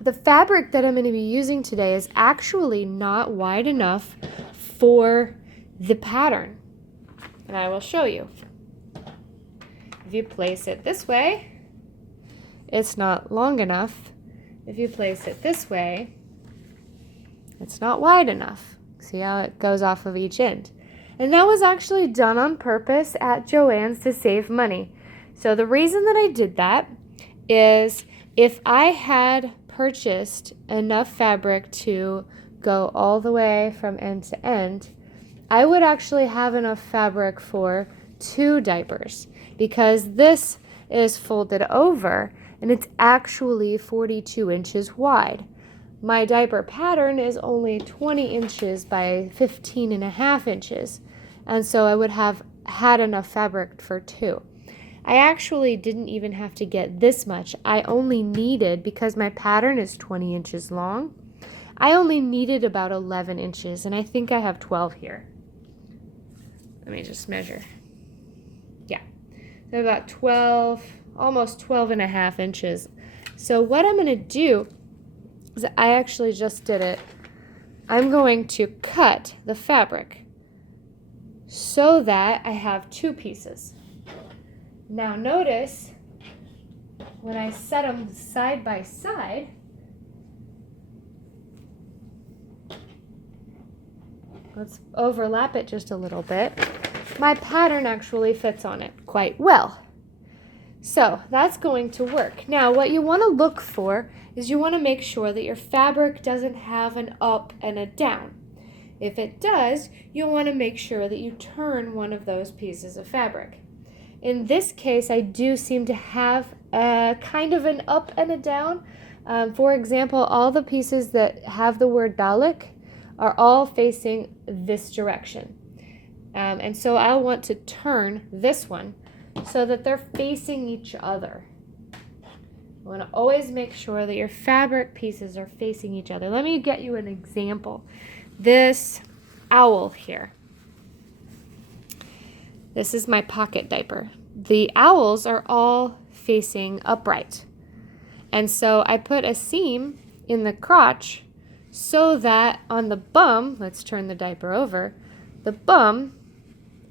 the fabric that I'm going to be using today is actually not wide enough for the pattern. And I will show you. If you place it this way, it's not long enough. If you place it this way, it's not wide enough. See how it goes off of each end? And that was actually done on purpose at Joann's to save money. So the reason that I did that is if I had purchased enough fabric to go all the way from end to end, I would actually have enough fabric for 2 diapers, because this is folded over and it's actually 42 inches wide. My diaper pattern is only 20 inches by 15.5 inches, and so I would have had enough fabric for 2. I actually didn't even have to get this much. I only needed, because my pattern is 20 inches long, I only needed about 11 inches, and I think I have 12 here. Let me just measure. Yeah, so about 12, almost 12.5 inches. So what I'm going to do is, I actually just did it. I'm going to cut the fabric so that I have 2 pieces. Now notice when I set them side by side, let's overlap it just a little bit, my pattern actually fits on it quite well. So that's going to work. Now what you want to look for is you want to make sure that your fabric doesn't have an up and a down. If it does, you'll want to make sure that you turn one of those pieces of fabric. In this case, I do seem to have a kind of an up and a down. For example, all the pieces that have the word Dalek are all facing this direction. And so I'll want to turn this one so that they're facing each other. You want to always make sure that your fabric pieces are facing each other. Let me get you an example. This owl here. This is my pocket diaper. The owls are all facing upright. And so I put a seam in the crotch so that on the bum, let's turn the diaper over, the bum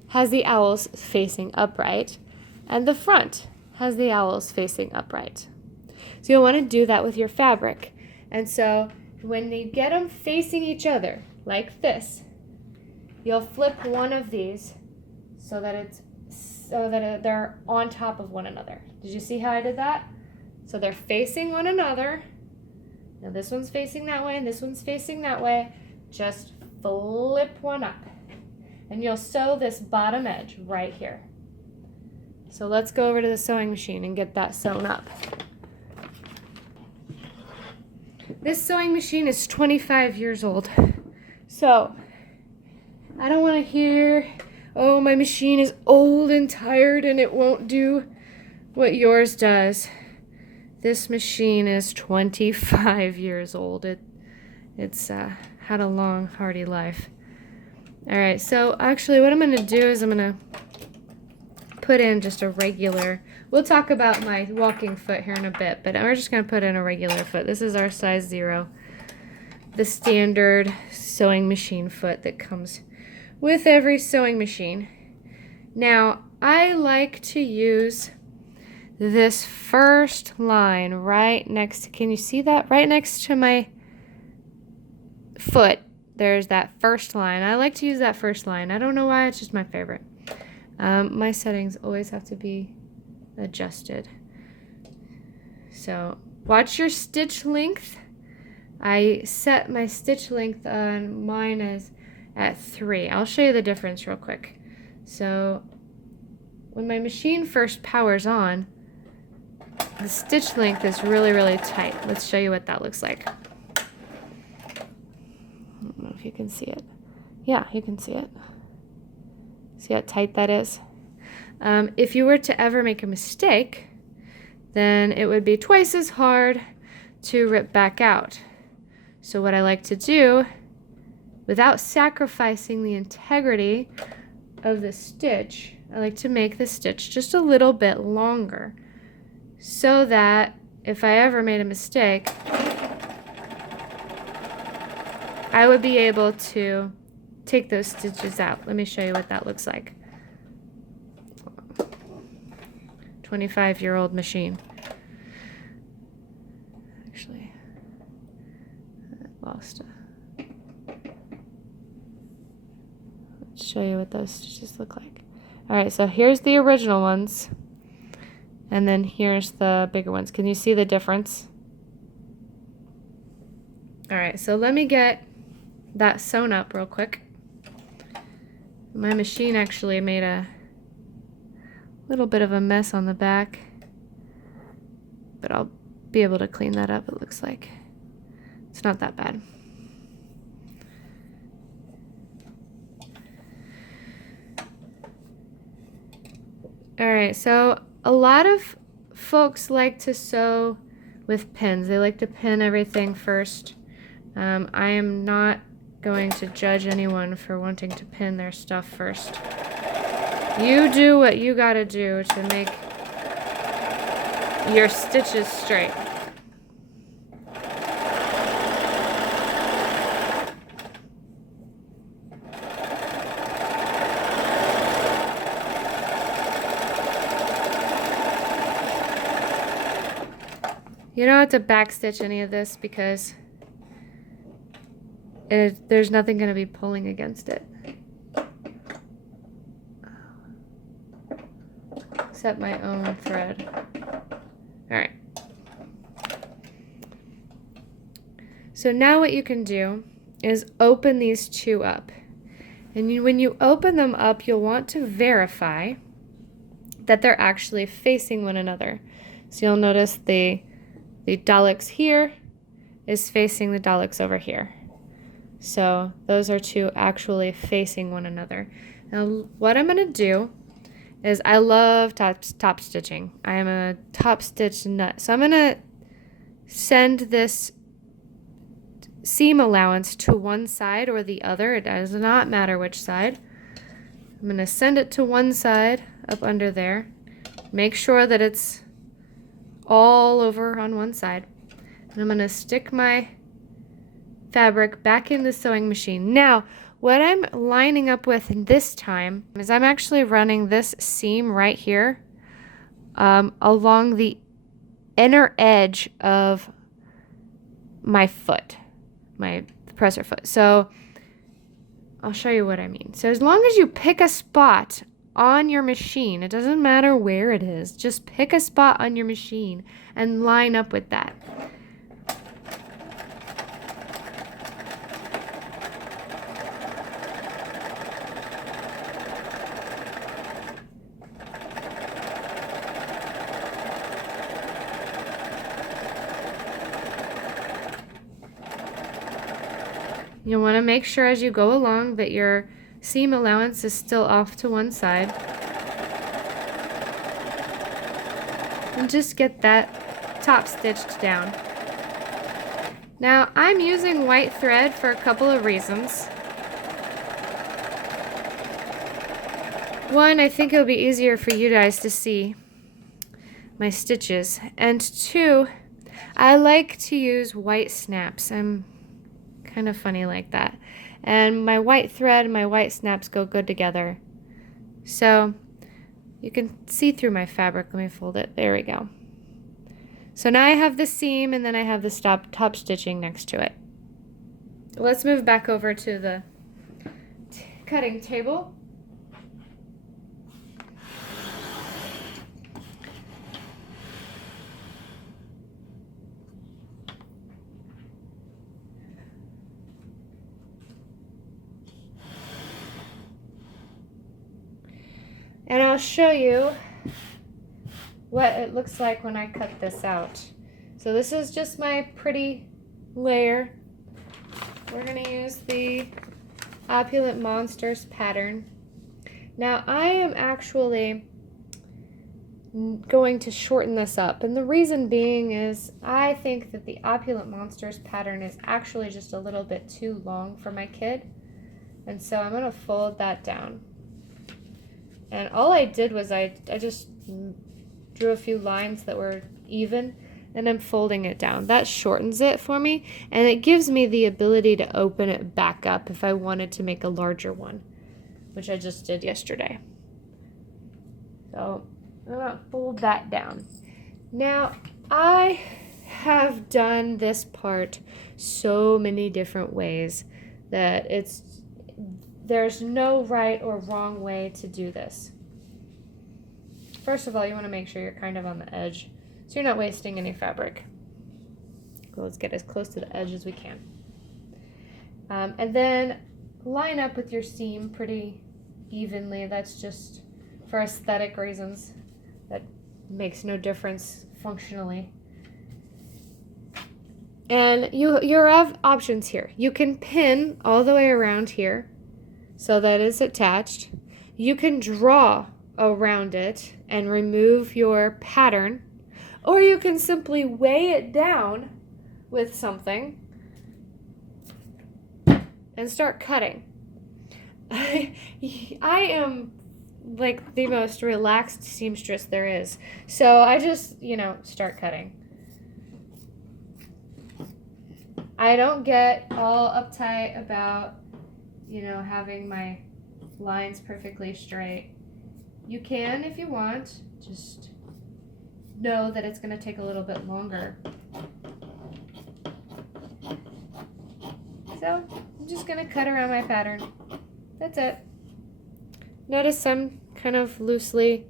has the owls facing upright and the front has the owls facing upright. So you'll want to do that with your fabric. And so when you get them facing each other like this, you'll flip one of these so that they're on top of one another. Did you see how I did that? So they're facing one another. Now this one's facing that way and this one's facing that way. Just flip one up. And you'll sew this bottom edge right here. So let's go over to the sewing machine and get that sewn up. This sewing machine is 25 years old. So I don't want to hear, oh, my machine is old and tired and it won't do what yours does. This machine is 25 years old. It's had a long, hardy life. All right, so actually what I'm going to do is I'm going to put in just a regular, we'll talk about my walking foot here in a bit, but we're just going to put in a regular foot. This is our size 0, the standard sewing machine foot that comes with every sewing machine. Now, I like to use this first line right next to, can you see that? Right next to my foot, there's that first line. I like to use that first line. I don't know why, it's just my favorite. My settings always have to be adjusted. So watch your stitch length. I set my stitch length on mine as at 3. I'll show you the difference real quick. So when my machine first powers on, the stitch length is really, really tight. Let's show you what that looks like. I don't know if you can see it. Yeah, you can see it. See how tight that is? If you were to ever make a mistake, then it would be twice as hard to rip back out. So what I like to do, without sacrificing the integrity of the stitch, I like to make the stitch just a little bit longer so that if I ever made a mistake, I would be able to take those stitches out. Let me show you what that looks like. 25-year-old machine. Actually, I lost it. Let's show you what those stitches look like. All right, so here's the original ones, and then here's the bigger ones. Can you see the difference? All right, so let me get that sewn up real quick. My machine actually made a little bit of a mess on the back, but I'll be able to clean that up, it looks like. It's not that bad. All right, so a lot of folks like to sew with pins. They like to pin everything first. I am not going to judge anyone for wanting to pin their stuff first. You do what you gotta do to make your stitches straight. You don't have to backstitch any of this because there's nothing going to be pulling against it. Except my own thread. Alright. So now what you can do is open these two up. And when you open them up, you'll want to verify that they're actually facing one another. So you'll notice the dowlicks here is facing the dowlicks over here. So those are two actually facing one another. Now what I'm going to do is I love top stitching. I am a top stitch nut. So I'm going to send this seam allowance to one side or the other. It does not matter which side. I'm going to send it to one side up under there. Make sure that it's all over on one side. And I'm going to stick my fabric back in the sewing machine. Now, what I'm lining up with this time is I'm actually running this seam right here along the inner edge of my foot, my presser foot. So I'll show you what I mean. So as long as you pick a spot on your machine, it doesn't matter where it is, just pick a spot on your machine and line up with that. You'll want to make sure as you go along that your seam allowance is still off to one side. And just get that top stitched down. Now I'm using white thread for a couple of reasons. One, I think it'll be easier for you guys to see my stitches. And two, I like to use white snaps. I'm kind of funny like that. And my white thread and my white snaps go good together. So you can see through my fabric. Let me fold it. There we go. So now I have the seam and then I have the top stitching next to it. Let's move back over to the cutting table. And I'll show you what it looks like when I cut this out. So this is just my pretty layer. We're going to use the Opulent Monsters pattern. Now I am actually going to shorten this up, and the reason being is I think that the Opulent Monsters pattern is actually just a little bit too long for my kid, and so I'm going to fold that down. And all I did was I just drew a few lines that were even, and I'm folding it down. That shortens it for me, and it gives me the ability to open it back up if I wanted to make a larger one, which I just did yesterday. So I'm going to fold that down. Now, I have done this part so many different ways that there's no right or wrong way to do this. First of all, you want to make sure you're kind of on the edge so you're not wasting any fabric. Let's get as close to the edge as we can. And then line up with your seam pretty evenly. That's just for aesthetic reasons. That makes no difference functionally. And you have options here. You can pin all the way around here so that it's attached. You can draw around it and remove your pattern, or you can simply weigh it down with something and start cutting. I am like the most relaxed seamstress there is, so I just, start cutting. I don't get all uptight about, having my lines perfectly straight. You can if you want, just know that it's going to take a little bit longer. So I'm just going to cut around my pattern. That's it. Notice I'm kind of loosely,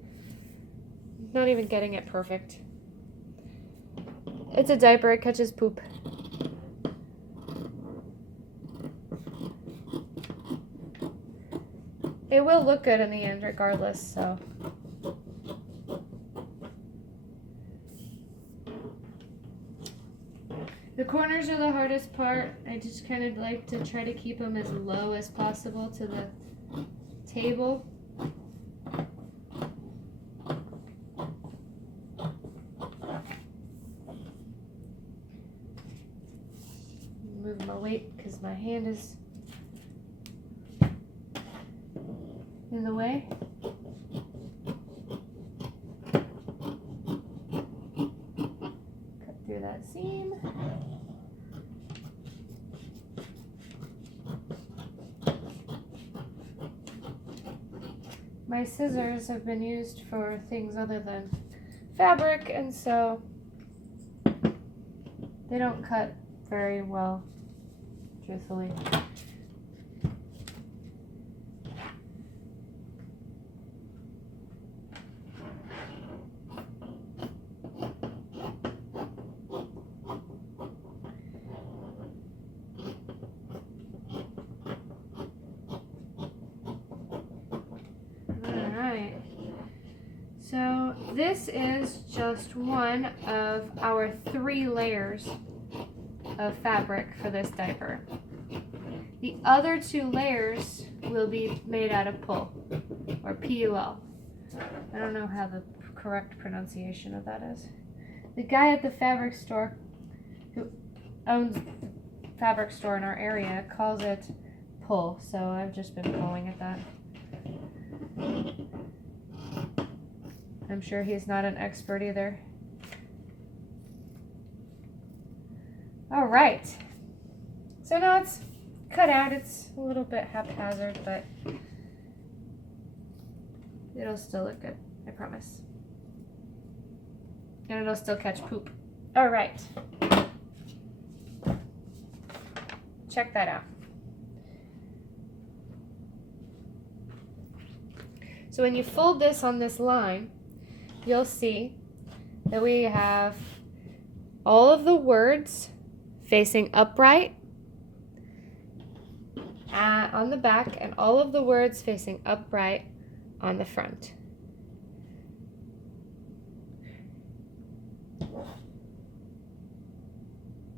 not even getting it perfect. It's a diaper, it catches poop. It will look good in the end regardless, so. The corners are the hardest part. I just kind of like to try to keep them as low as possible to the table. Move my weight because my hand is in the way. Cut through that seam. My scissors have been used for things other than fabric, and so they don't cut very well, truthfully. So this is just one of our 3 layers of fabric for this diaper. The other 2 layers will be made out of pull, or PUL. I don't know how the correct pronunciation of that is. The guy at the fabric store who owns the fabric store in our area calls it pull, so I've just been pulling at that. I'm sure he's not an expert either. All right. So now it's cut out. It's a little bit haphazard, but it'll still look good, I promise. And it'll still catch poop. All right. Check that out. So when you fold this on this line, you'll see that we have all of the words facing upright on the back and all of the words facing upright on the front.